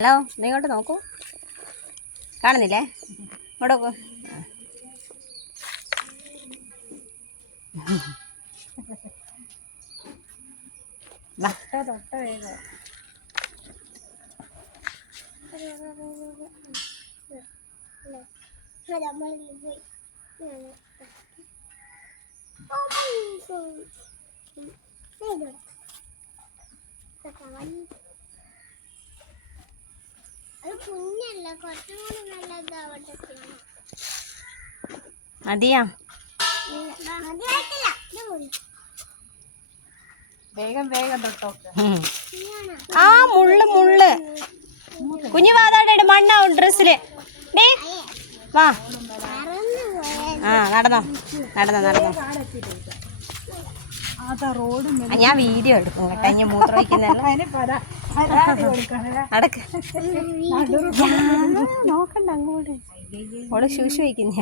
Hello, നീ ഇങ്ങോട്ട് നോക്കൂ. കാണുന്നില്ലേ? ഇങ്ങോട്ട് നോക്കൂ. തൊട്ട വേഗം മതിയാ? വേഗം വേഗം തൊട്ടോക്ക്. ആ മുള്ള് മുള്ള് കുഞ്ഞു വാതാടെ മണ്ണാവും ഡ്രസ്സില്. വാ. ആ നടന്നോ നടന്നോ നടന്നോ. ഞാൻ വീഡിയോ എടുക്കും കേട്ടോ. ഞാൻ മൂത്രം വയ്ക്കുന്നല്ല. നടക്ക്. നോക്കണ്ട അങ്ങോട്ട്. ഓള് ശൂശു വയ്ക്കുന്ന.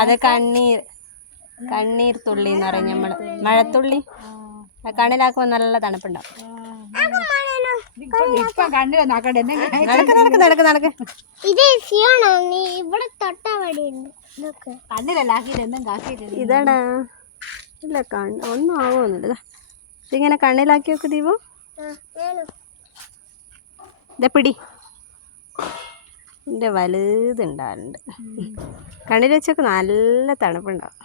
അത് കണ്ണീർ തുള്ളി എന്ന് പറയും നമ്മള്. മഴത്തുള്ളി കണ്ണിലാക്കുമ്പോ നല്ല തണുപ്പുണ്ടാവും. നടക്ക് നടക്ക് നടക്ക്. ഇതാടാ. ഇല്ല ഒന്നും ആവുന്നില്ല. ഇതിങ്ങനെ കണ്ണിലാക്കി വെക്ക് ദീപു. ഇതാ പിടി. ഇതിൻ്റെ വലുതുണ്ടാവലുണ്ട്. കണ്ണിൽ വെച്ചൊക്കെ നല്ല തണുപ്പുണ്ടാവും.